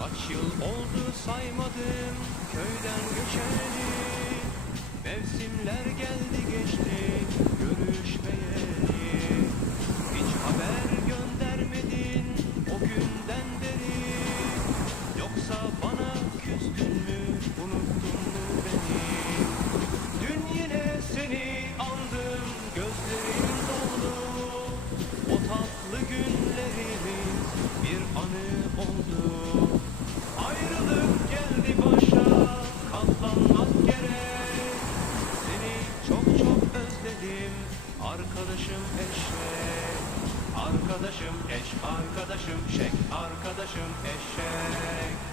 Kaç yıl oldu saymadım köyden göçeli. Mevsimler geldi geçti görüşmeyeli. Hiç haber göndermedin o günden beri. Yoksa bana küstün mü, unuttun mu beni? Dün yine seni andım, gözlerim doldu. O tatlı günlerimiz bir anı oldu. Ayrılık geldi başa, katlanmak gerek. Seni çok çok özledim, arkadaşım eşek. Arkadaşım eş, arkadaşım şek, arkadaşım eşek.